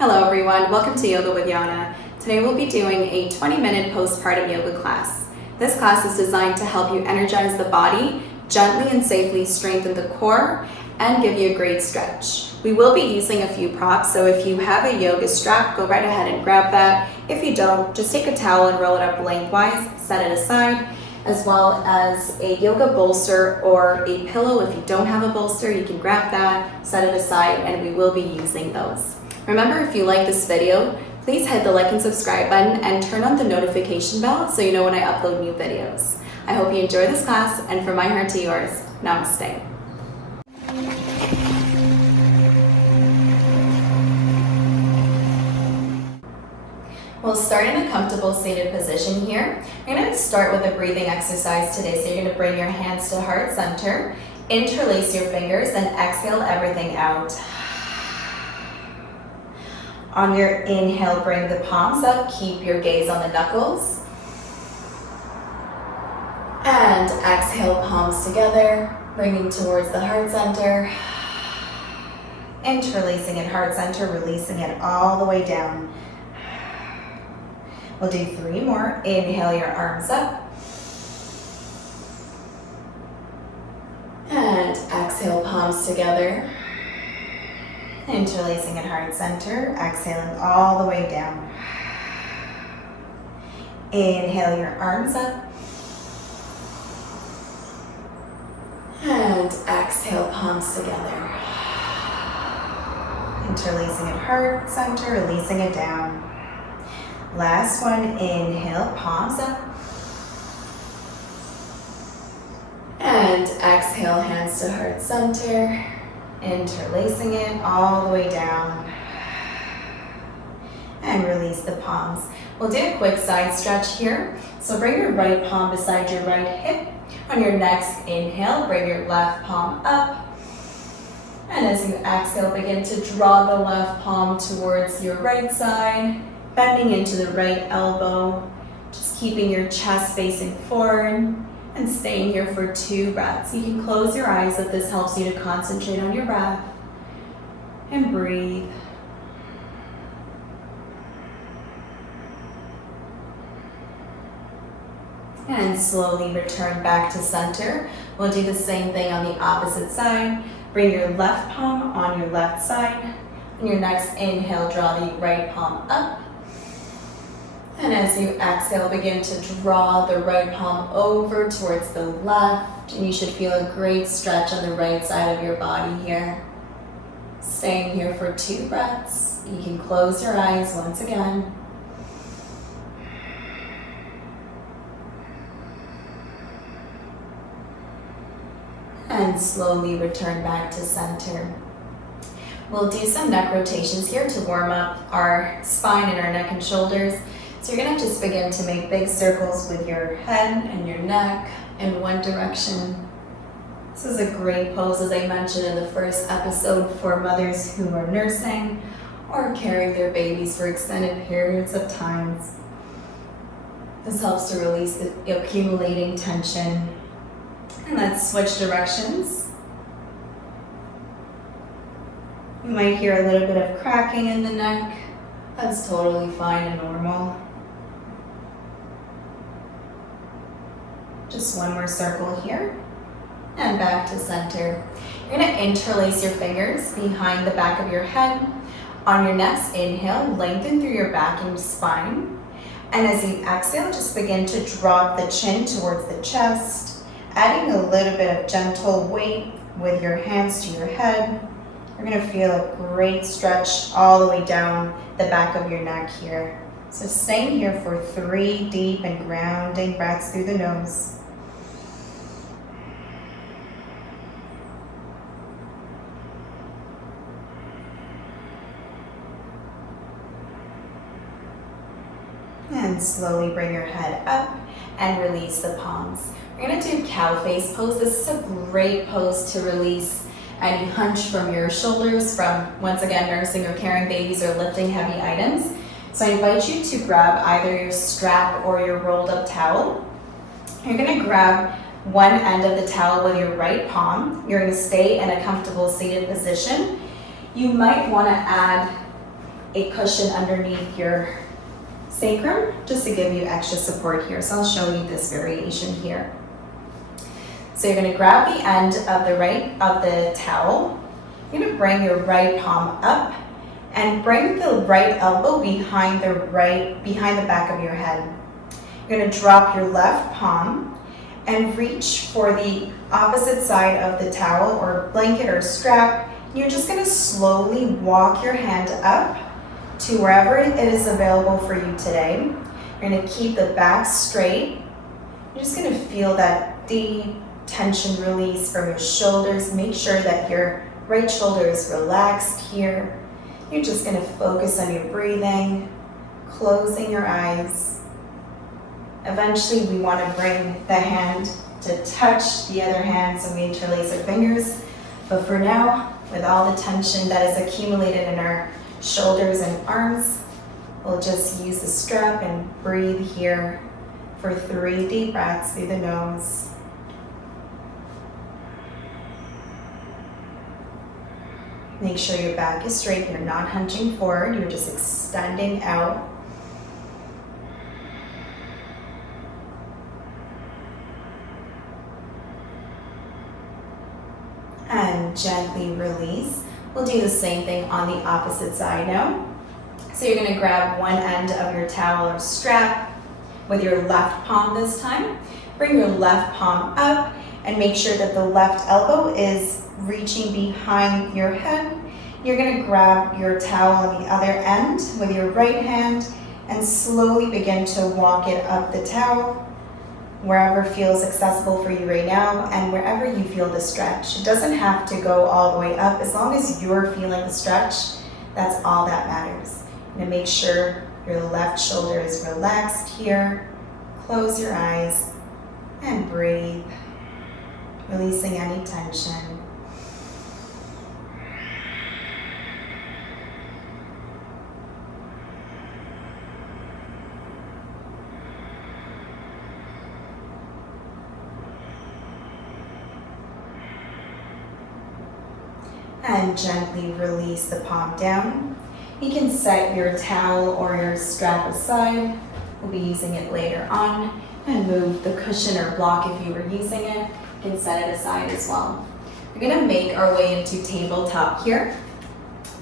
Hello everyone, welcome to Yoga with Yana. Today we'll be doing a 20-minute postpartum yoga class. This class is designed to help you energize the body, gently and safely strengthen the core, and give you a great stretch. We will be using a few props, so if you have a yoga strap, go right ahead and grab that. If you don't, just take a towel and roll it up lengthwise, set it aside, as well as a yoga bolster or a pillow. If you don't have a bolster, you can grab that, set it aside, and we will be using those. Remember, if you like this video, please hit the like and subscribe button and turn on the notification bell so you know when I upload new videos. I hope you enjoy this class, and from my heart to yours, namaste. We'll start in a comfortable seated position here. We're going to start with a breathing exercise today. So you're going to bring your hands to heart center, interlace your fingers, and exhale everything out. On your inhale, bring the palms up, keep your gaze on the knuckles. And exhale, palms together, bringing towards the heart center. Interlacing at heart center, releasing it all the way down. We'll do 3 more. Inhale your arms up. And exhale, palms together. Interlacing at heart center, exhaling all the way down. Inhale your arms up. And exhale, palms together. Interlacing at heart center, releasing it down. Last one, inhale, palms up. And exhale, hands to heart center. Interlacing it all the way down. And release the palms. We'll do a quick side stretch here. So bring your right palm beside your right hip. On your next inhale, bring your left palm up. And as you exhale, begin to draw the left palm towards your right side, bending into the right elbow, just keeping your chest facing forward and staying here for 2 breaths. You can close your eyes if this helps you to concentrate on your breath, and breathe. And slowly return back to center. We'll do the same thing on the opposite side. Bring your left palm on your left side. On your next inhale, draw the right palm up. And as you exhale, begin to draw the right palm over towards the left. And you should feel a great stretch on the right side of your body here. Staying here for 2 breaths. You can close your eyes once again. And slowly return back to center. We'll do some neck rotations here to warm up our spine and our neck and shoulders. So you're going to just begin to make big circles with your head and your neck in one direction. This is a great pose, as I mentioned in the first episode, for mothers who are nursing or carrying their babies for extended periods of time. This helps to release the accumulating tension. And let's switch directions. You might hear a little bit of cracking in the neck. That's totally fine and normal. Just 1 more circle here, and back to center. You're going to interlace your fingers behind the back of your head. On your next inhale, lengthen through your back and spine. And as you exhale, just begin to drop the chin towards the chest, adding a little bit of gentle weight with your hands to your head. You're going to feel a great stretch all the way down the back of your neck here. So staying here for 3 deep and grounding breaths through the nose. And slowly bring your head up and release the palms. We're going to do cow face pose. This is a great pose to release any hunch from your shoulders from, once again, nursing or carrying babies or lifting heavy items. So I invite you to grab either your strap or your rolled up towel. You're going to grab one end of the towel with your right palm. You're going to stay in a comfortable seated position. You might want to add a cushion underneath your sacrum just to give you extra support here. So I'll show you this variation here. So you're going to grab the end of the towel. You're going to bring your right palm up and bring the right elbow behind the back of your head. You're going to drop your left palm and reach for the opposite side of the towel or blanket or strap. You're just going to slowly walk your hand up to wherever it is available for you today. You're going to keep the back straight. You're just going to feel that deep tension release from your shoulders. Make sure that your right shoulder is relaxed here. You're just going to focus on your breathing, closing your eyes. Eventually, we want to bring the hand to touch the other hand so we interlace our fingers. But for now, with all the tension that is accumulated in our shoulders and arms, we'll just use the strap and breathe here for 3 deep breaths through the nose. Make sure your back is straight. You're not hunching forward. You're just extending out. And gently release. We'll do the same thing on the opposite side now. So you're going to grab one end of your towel or strap with your left palm this time. Bring your left palm up and make sure that the left elbow is reaching behind your head. You're going to grab your towel on the other end with your right hand and slowly begin to walk it up the towel wherever feels accessible for you right now and wherever you feel the stretch. It doesn't have to go all the way up. As long as you're feeling the stretch, that's all that matters. You're going to make sure your left shoulder is relaxed here. Close your eyes and breathe, releasing any tension. And gently release the palm down. You can set your towel or your strap aside. We'll be using it later on. And move the cushion or block if you were using it. You can set it aside as well. We're going to make our way into tabletop here.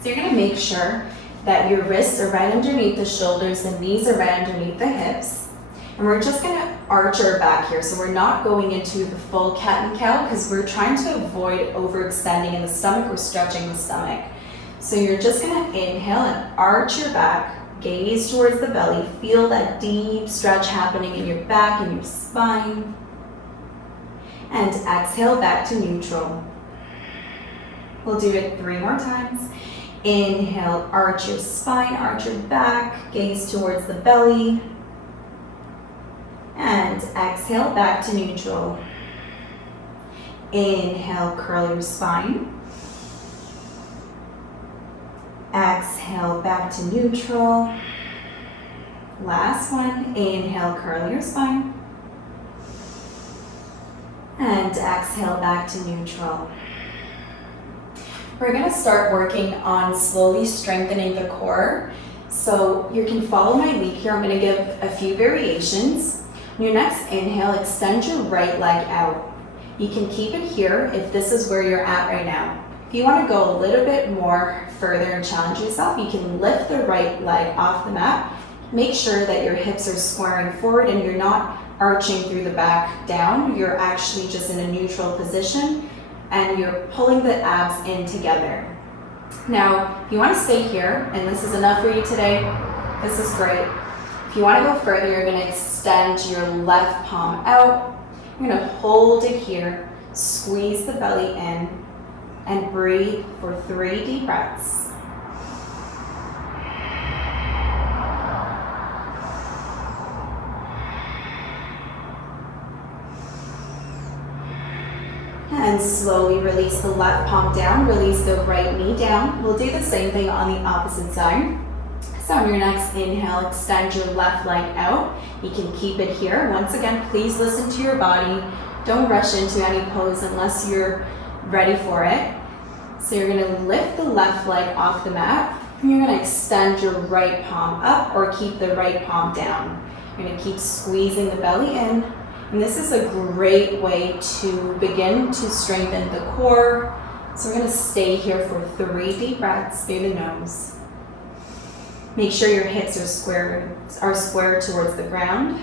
So you're going to make sure that your wrists are right underneath the shoulders, the knees are right underneath the hips. And we're just going to arch our back here. So we're not going into the full cat and cow because we're trying to avoid overextending in the stomach or stretching the stomach. So you're just going to inhale and arch your back, gaze towards the belly, feel that deep stretch happening in your back and your spine. And exhale back to neutral. We'll do it 3 more times. Inhale, arch your spine, arch your back, gaze towards the belly. And exhale back to neutral. Inhale, curl your spine. Exhale back to neutral. Last one, inhale, curl your spine. And exhale back to neutral. We're going to start working on slowly strengthening the core. So you can follow my lead here. I'm going to give a few variations. On your next inhale, extend your right leg out. You can keep it here if this is where you're at right now. If you want to go a little bit more further and challenge yourself, you can lift the right leg off the mat. Make sure that your hips are squaring forward and you're not arching through the back down. You're actually just in a neutral position and you're pulling the abs in together. Now, if you want to stay here, and this is enough for you today, this is great. If you want to go further, you're going to extend your left palm out. You're going to hold it here, squeeze the belly in, and breathe for 3 deep breaths. And slowly release the left palm down, release the right knee down. We'll do the same thing on the opposite side. So on your next inhale, extend your left leg out. You can keep it here. Once again, please listen to your body. Don't rush into any pose unless you're ready for it. So you're going to lift the left leg off the mat. You're going to extend your right palm up or keep the right palm down. You're going to keep squeezing the belly in. And this is a great way to begin to strengthen the core. So we're going to stay here for 3 deep breaths through the nose. Make sure your hips are square towards the ground.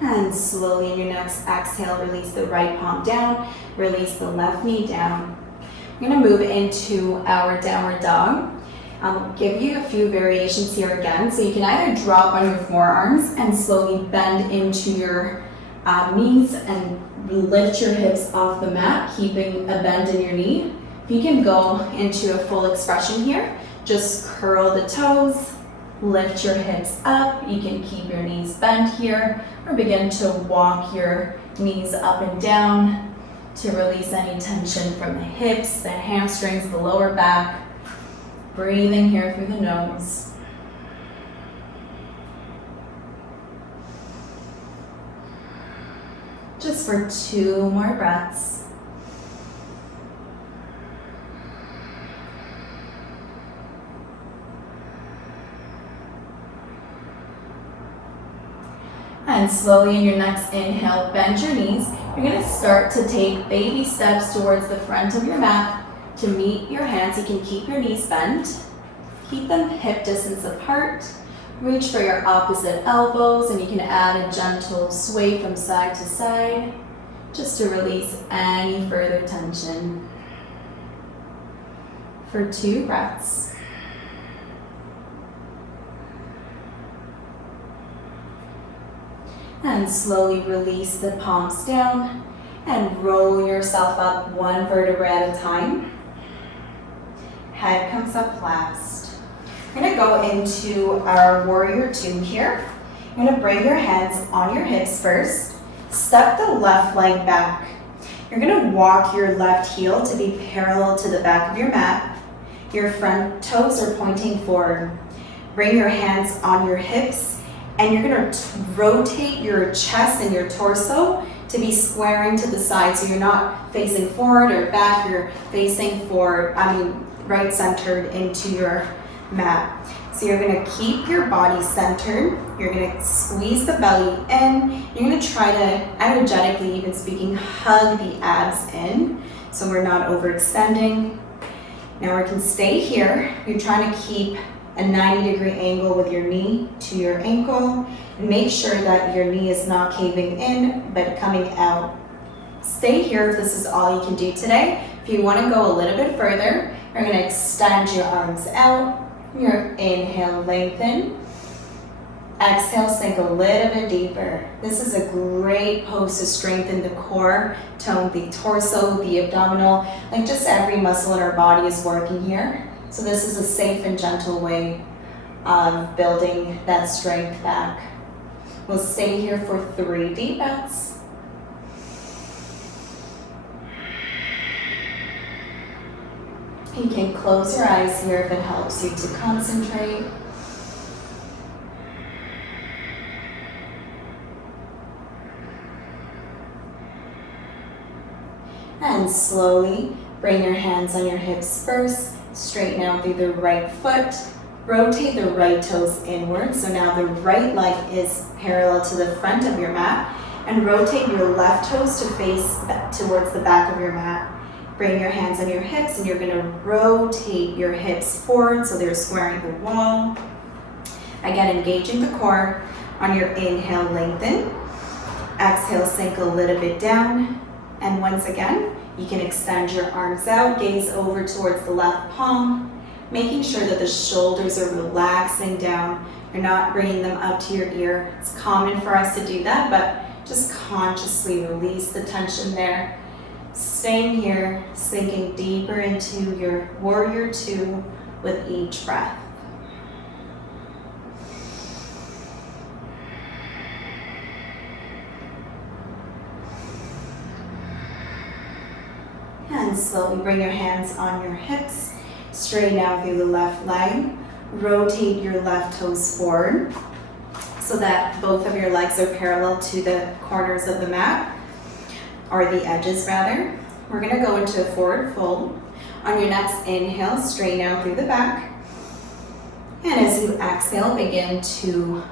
And slowly in your next exhale, release the right palm down, release the left knee down. We're going to move into our downward dog. I'll give you a few variations here again. So you can either drop on your forearms and slowly bend into your knees and lift your hips off the mat, keeping a bend in your knee. If you can go into a full expression here, just curl the toes, lift your hips up. You can keep your knees bent here or begin to walk your knees up and down to release any tension from the hips, the hamstrings, the lower back. Breathing here through the nose. Just for 2 more breaths. And slowly in your next inhale, bend your knees. You're going to start to take baby steps towards the front of your mat. To meet your hands, you can keep your knees bent. Keep them hip distance apart. Reach for your opposite elbows, and you can add a gentle sway from side to side just to release any further tension. For 2 breaths. And slowly release the palms down and roll yourself up 1 vertebra at a time. Head comes up last. We're going to go into our warrior 2 here. You're going to bring your hands on your hips first. Step the left leg back. You're going to walk your left heel to be parallel to the back of your mat. Your front toes are pointing forward. Bring your hands on your hips, and you're going to rotate your chest and your torso to be squaring to the side. So you're not facing forward or back, you're facing forward, right centered into your mat. So you're going to keep your body centered. You're going to squeeze the belly in. You're going to try to, energetically even speaking, hug the abs in so we're not overextending. Now we can stay here. You're trying to keep a 90-degree angle with your knee to your ankle, and make sure that your knee is not caving in but coming out. Stay here if this is all you can do today. If you want to go a little bit further, you're going to extend your arms out. Your inhale, lengthen. Exhale, sink a little bit deeper. This is a great pose to strengthen the core, tone the torso, the abdominal, like just every muscle in our body is working here. So this is a safe and gentle way of building that strength back. We'll stay here for 3 deep breaths. You can close your eyes here if it helps you to concentrate. And slowly bring your hands on your hips first. Straighten out through the right foot. Rotate the right toes inward. So now the right leg is parallel to the front of your mat. And rotate your left toes to face towards the back of your mat. Bring your hands on your hips, and you're going to rotate your hips forward so they're squaring the wall. Again, engaging the core. On your inhale, lengthen. Exhale, sink a little bit down. And once again, you can extend your arms out, gaze over towards the left palm, making sure that the shoulders are relaxing down. You're not bringing them up to your ear. It's common for us to do that, but just consciously release the tension there. Staying here, sinking deeper into your warrior 2 with each breath. And slowly bring your hands on your hips, straighten out through the left leg, rotate your left toes forward. so that both of your legs are parallel to the corners of the mat, or the edges rather. We're gonna go into a forward fold. On your next inhale, straighten out through the back. And as you exhale, begin to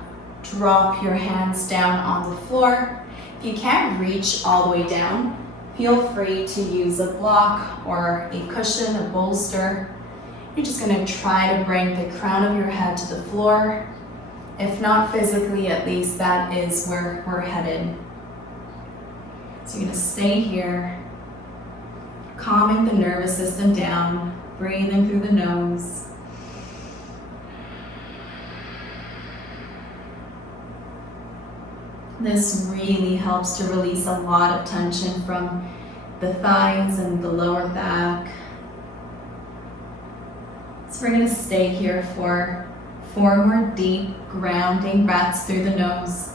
drop your hands down on the floor. If you can't reach all the way down, feel free to use a block or a cushion, a bolster. You're just gonna try to bring the crown of your head to the floor. If not physically, at least that is where we're headed. So you're gonna stay here, calming the nervous system down, breathing through the nose. This really helps to release a lot of tension from the thighs and the lower back. So we're gonna stay here for 4 more deep grounding breaths through the nose.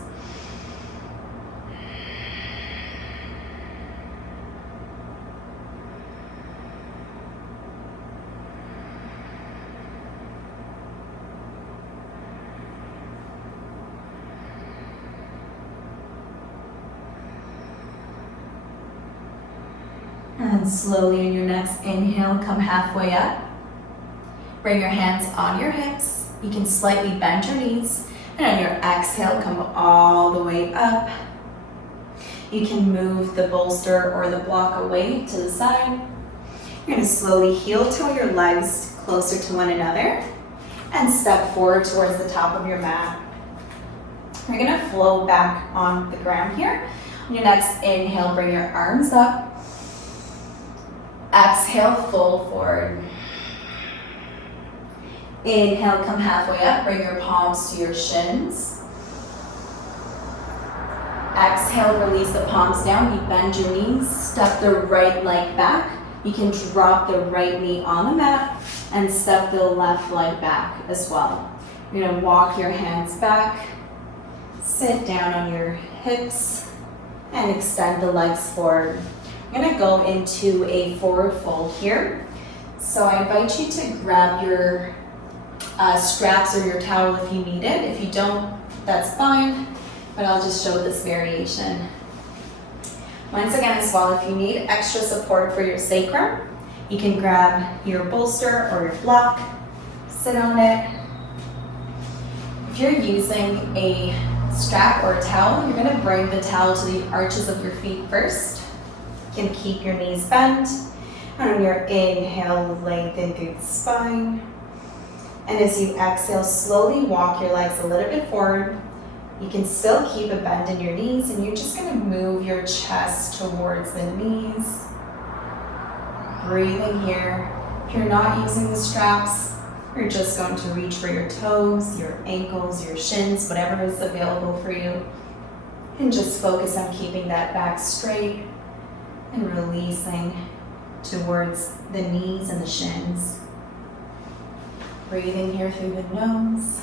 And slowly in your next inhale, come halfway up. Bring your hands on your hips. You can slightly bend your knees. And on your exhale, come all the way up. You can move the bolster or the block away to the side. You're gonna slowly heel toe your legs closer to one another and step forward towards the top of your mat. You're gonna flow back on the ground here. On your next inhale, bring your arms up. Exhale, fold forward. Inhale, come halfway up, bring your palms to your shins. Exhale, release the palms down, you bend your knees, step the right leg back. You can drop the right knee on the mat and step the left leg back as well. You're gonna walk your hands back, sit down on your hips, and extend the legs forward. I'm gonna go into a forward fold here. So I invite you to grab your straps or your towel if you need it. If you don't, that's fine, but I'll just show this variation. Once again as well, if you need extra support for your sacrum, you can grab your bolster or your block, sit on it. If you're using a strap or a towel, you're gonna bring the towel to the arches of your feet first. You can keep your knees bent. And on your inhale, lengthen through the spine. And as you exhale, slowly walk your legs a little bit forward. You can still keep a bend in your knees, and you're just gonna move your chest towards the knees. Breathing here. If you're not using the straps, you're just going to reach for your toes, your ankles, your shins, whatever is available for you. And just focus on keeping that back straight and releasing towards the knees and the shins. Breathing here through the nose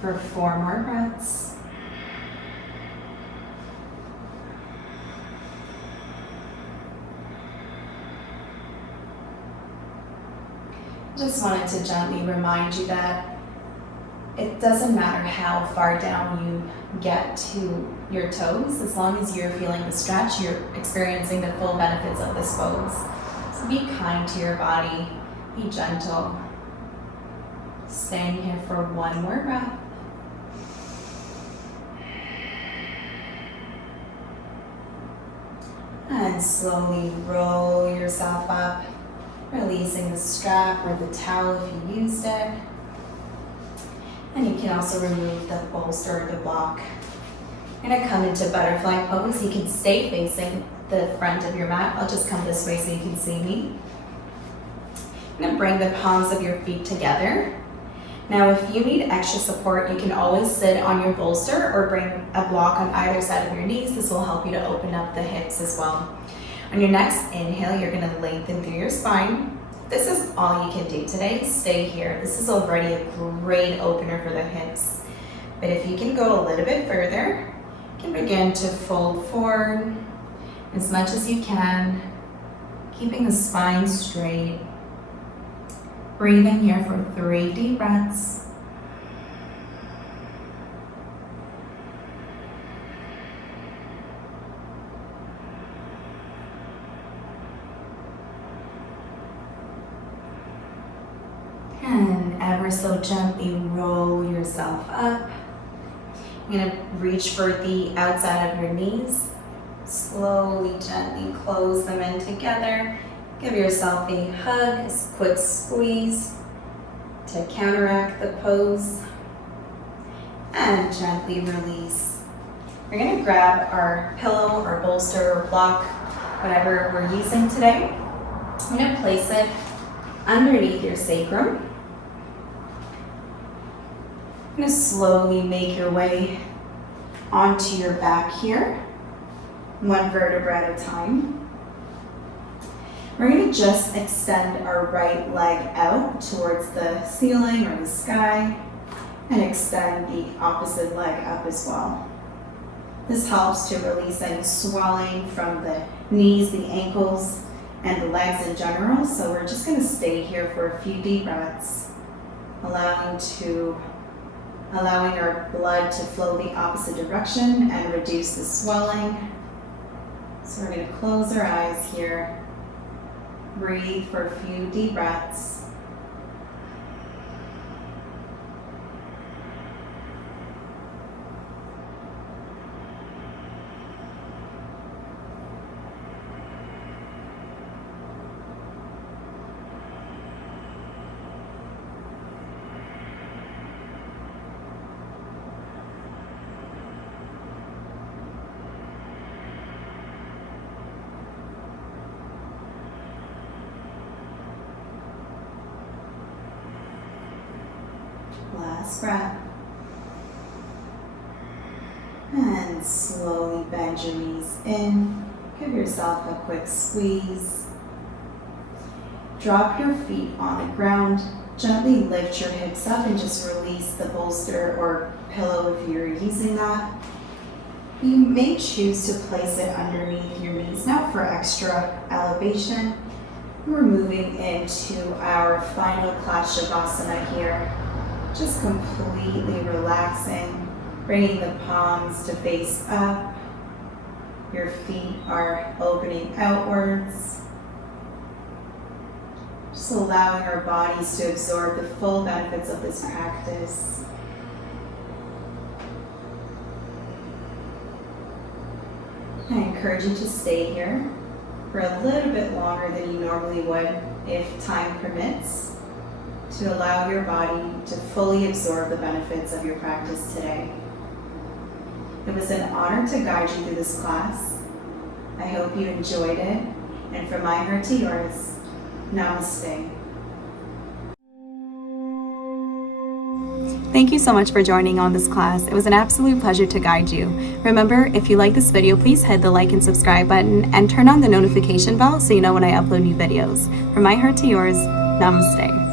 for 4 more breaths. Just wanted to gently remind you that it doesn't matter how far down you get to your toes, as long as you're feeling the stretch, you're experiencing the full benefits of this pose. So be kind to your body, be gentle. Staying here for 1 more breath. And slowly roll yourself up, releasing the strap or the towel if you used it. And you can also remove the bolster or the block. You're gonna come into butterfly pose. You can stay facing the front of your mat. I'll just come this way so you can see me. I'm gonna bring the palms of your feet together. Now, if you need extra support, you can always sit on your bolster or bring a block on either side of your knees. This will help you to open up the hips as well. On your next inhale, you're gonna lengthen through your spine. This is all you can do today. Stay here. This is already a great opener for the hips. But if you can go a little bit further, you can begin to fold forward as much as you can, keeping the spine straight. Breathing here for 3 deep breaths. then ever so gently roll yourself up. You're gonna reach for the outside of your knees. Slowly, gently close them in together. Give yourself a hug, a quick squeeze to counteract the pose. And gently release. We're gonna grab our pillow or bolster or block, whatever we're using today. I'm gonna place it underneath your sacrum. You're gonna slowly make your way onto your back here, one vertebra at a time. We're gonna just extend our right leg out towards the ceiling or the sky and extend the opposite leg up as well. This helps to release any swelling from the knees, the ankles, and the legs in general. So we're just gonna stay here for a few deep breaths, allowing our blood to flow the opposite direction and reduce the swelling. So we're gonna close our eyes here, breathe for a few deep breaths. Last breath. And slowly bend your knees in. Give yourself a quick squeeze. Drop your feet on the ground. Gently lift your hips up and just release the bolster or pillow if you're using that. You may choose to place it underneath your knees now for extra elevation. We're moving into our final class shavasana here. Just completely relaxing, bringing the palms to face up. Your feet are opening outwards. Just allowing our bodies to absorb the full benefits of this practice. I encourage you to stay here for a little bit longer than you normally would if time permits, to allow your body to fully absorb the benefits of your practice today. It was an honor to guide you through this class. I hope you enjoyed it, and from my heart to yours, namaste. Thank you so much for joining on this class. It was an absolute pleasure to guide you. Remember, if you like this video, please hit the like and subscribe button and turn on the notification bell so you know when I upload new videos. From my heart to yours, namaste.